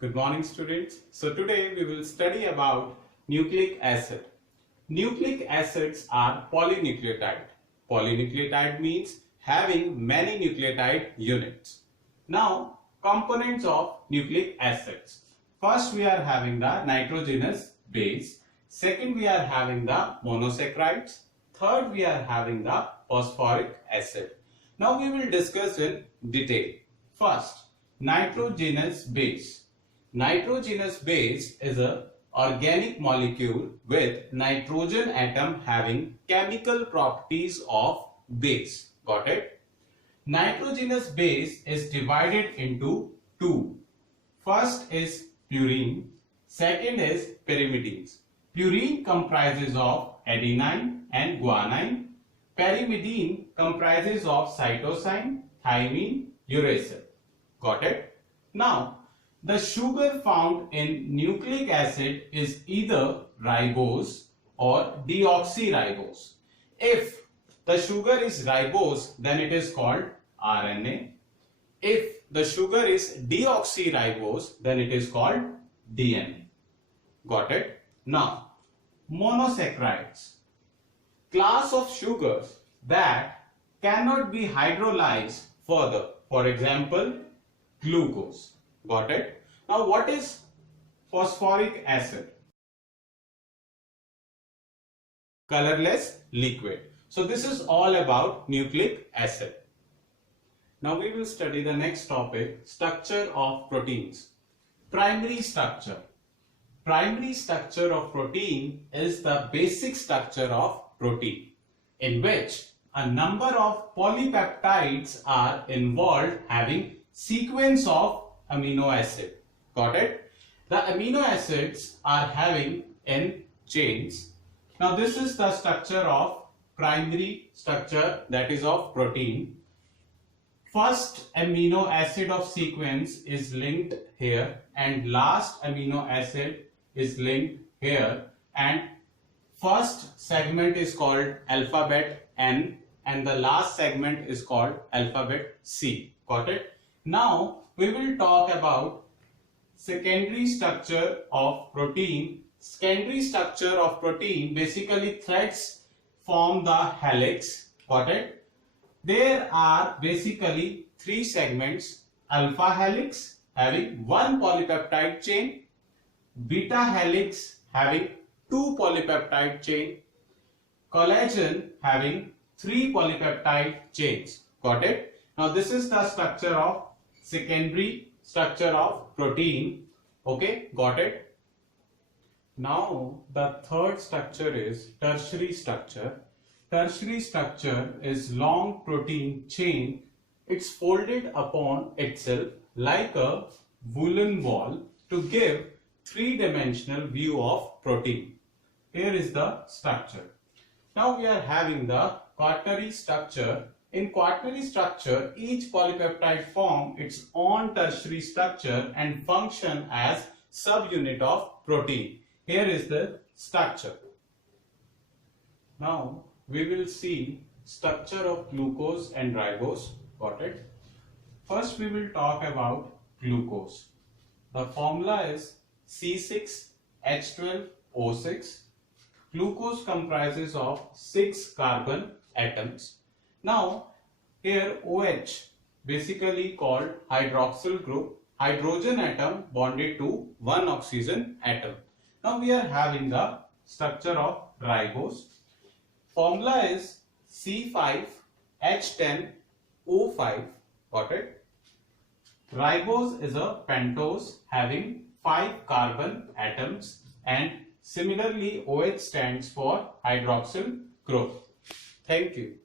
Good morning, students. So today we will study about nucleic acid. Nucleic acids are polynucleotide. Polynucleotide means having many nucleotide units. Now, components of nucleic acids. First we are having the nitrogenous base. Second we are having the monosaccharides. Third we are having the phosphoric acid. Now we will discuss in detail. First, nitrogenous base. Nitrogenous base is an organic molecule with nitrogen atom having chemical properties of base. Got it? Nitrogenous base is divided into two. First is purine. Second is pyrimidines. Purine comprises of adenine and guanine. Pyrimidine comprises of cytosine, thymine, uracil. Got it? Now, the sugar found in nucleic acid is either ribose or deoxyribose. If the sugar is ribose, then it is called RNA. If the sugar is deoxyribose, then it is called DNA. Got it? Now, monosaccharides. Class of sugars that cannot be hydrolyzed further. For example, glucose. Got it? Now what is phosphoric acid? Colorless liquid. So this is all about nucleic acid. Now we will study the next topic, structure of proteins. Primary structure. Primary structure of protein is the basic structure of protein, in which a number of polypeptides are involved having sequence of amino acid. Got it? The amino acids are having N chains. Now this is the structure of primary structure, that is of protein. First amino acid of sequence is linked here and last amino acid is linked here, and first segment is called alphabet N and the last segment is called alphabet C. Got it? Now we will talk about secondary structure of protein. Secondary structure of protein, basically threads form the helix. Got it? There are basically three segments: alpha helix having one polypeptide chain, beta helix having two polypeptide chain, collagen having three polypeptide chains. Got it? Now this is the structure of secondary structure of protein. Okay, got it? Now the third structure is tertiary structure. Tertiary structure is long protein chain. It's folded upon itself like a woolen ball to give three-dimensional view of protein. Here is the structure. Now we are having the quaternary structure. In quaternary structure, each polypeptide form its own tertiary structure and function as subunit of protein. Here is the structure. Now we will see structure of glucose and ribose. Got it? First we will talk about glucose. The formula is C6H12O6. Glucose comprises of 6 carbon atoms. Now here OH, basically called hydroxyl group, hydrogen atom bonded to one oxygen atom. Now we are having the structure of ribose. Formula is C5H10O5. Got it? Ribose is a pentose having 5 carbon atoms, and similarly OH stands for hydroxyl group. Thank you.